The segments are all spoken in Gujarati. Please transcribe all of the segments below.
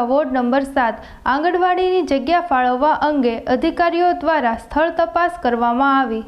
નાકા વોર્ડ નંબર 7 આંગણવાડીની જગ્યા ફાળવવા અંગે અધિકારીઓ દ્વારા સ્થળ તપાસ કરવામાં આવી।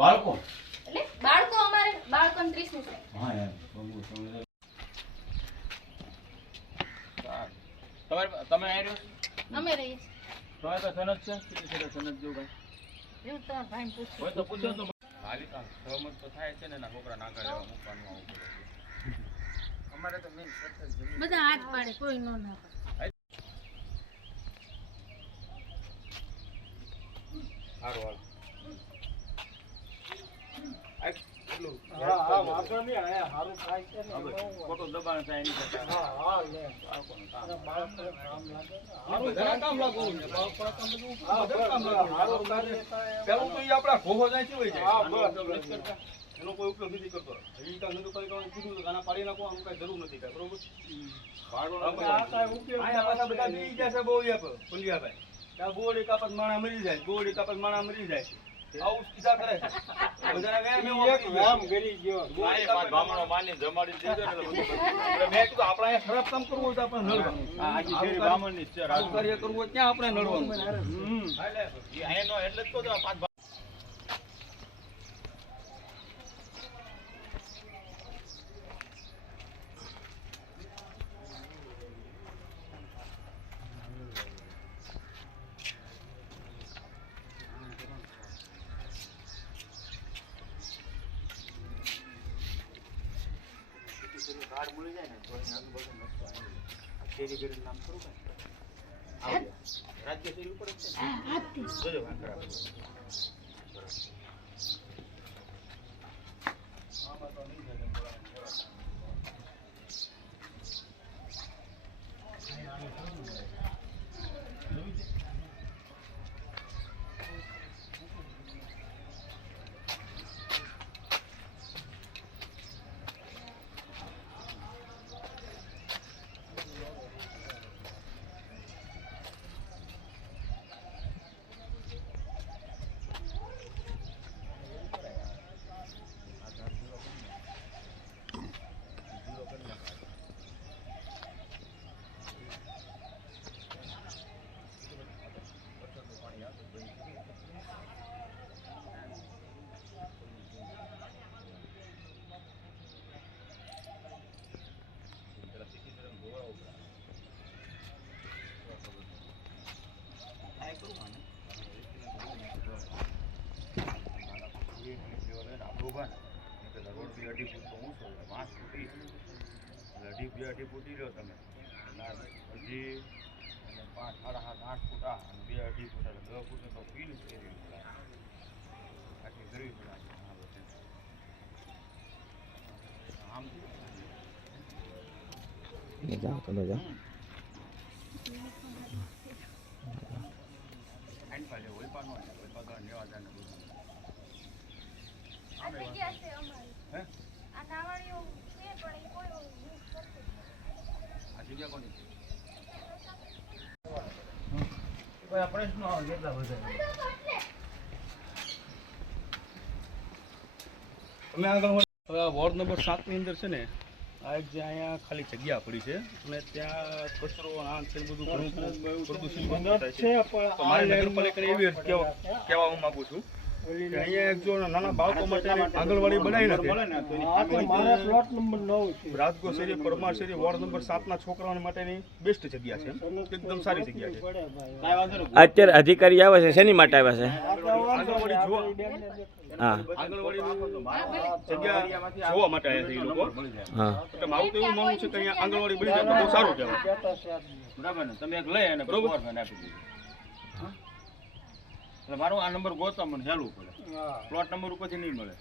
બાળકો અમારે બાળકો 30 છે। હા યાર તમે આવ્યો અમે રહીએ તો આ તો સનદ છે કે સનદ જો ભાઈ એવું તો ભાઈ પૂછો હોય તો પૂછો તો હાલી કામ સહમત તો થાય છે ને ના છોકરા નાકા લેવા મૂકવાનું આવું અમારે તો મેન બધા હાથ પાડે કોઈ નો ના પાડે હારો હાલો હા વાંધો નહીં આયા હારું થાય છે ને ફોટો દબાણ થાય એની કરતા હા લે બાળક કામ લાગે હારું ઘણા કામ લાગો બાળક કામ બધું હા કામ લાગે હારું કાર્ય પેલું તો ઈ આપડા ઘોહો જાય છે હોય જાય હા બસ એનો કોઈ ઉપયોગ નથી કરતો ઈ કામ નતું કોઈ કામ કીધું તો ગાના પાડી નાખો આમ કઈ જરૂર નથી કાઈ બરોબર ભાડો આ કાઈ ઉપયોગ આયા પાછા બધા બી જશે બહુ યાપ પુલિયા ભાઈ આ ગોળી કાપત માણા મરી જાય ગોળી કાપત માણા મરી જાય આવું સીધા કરે છે બધાને ગયા મે એક નામ કરી ગયો આય પાછ ગામણો માની જમાડી દીધો ને એટલે મે કીધું આપણે અહીંયા ખરાબ કામ કરવું હોય તો આપણે નડવાનું આજી શેરી બ્રાહ્મણની છે રાજકાર્ય કરવું હોય ત્યાં આપણે નડવાનું એટલે આયનો એટલે જ તો પાંચ कार्ड मिल जाए ना तो यहाँ बोल शेरी बेरी नाम करो भाई राज्य से ऊपर जो जो भाग करा हां बात नहीं है अढ़ी फूटी लो तमे हजी 5 8 फूट आ 2 अढ़ी फूट 10 फूट तो फील करी आखी गरीब आम ले जाओ तो ले जाओ आइन पाले होई पानो होई पागा नेवा जाने आ जગ્યા છે અમારી હે આ નાવાણીઓ છે પણ ઈ કોઈ જગ્યા કોની કોઈ આ પ્રશ્ન આવે કેટલા બધા અમે આગળ વોર્ડ નંબર 7 ની અંદર છે ને આ એક જે અહીંયા ખાલી જગ્યા પડી છે અને ત્યાં કચરો આ છે બધું ઘણું પ્રદૂષિત બંધ છે પણ મારી નગરપાલિકાને એવી કહેવા હું માંગુ છું અહીંયા એક જો નાના બાળકો માટે આંગણવાડી બનાવી નથી રાજગો શેરી પરમાર શેરી વોર્ડ નંબર 7 ના છોકરાઓ માટેની બેસ્ટ જગ્યા છે એકદમ સારી જગ્યા છે અત્યારે અધિકારી આવે છે શેની માટે આવે છે આંગણવાડી જોવા હા આંગણવાડી જગ્યા જોવા માટે આવ્યા છે એ લોકો હા એટલે મારું તો એવું માનવું છે કે અહીંયા આંગણવાડી બની જાય તો બહુ સારું કહેવાય બરાબર ને તમે એક લઈ અને બરોબર આપી દીધું એટલે મારું આ નંબર ગોતવા મને હેલું પડે હા પ્લોટ નંબર ઉપરથી નહીં મળે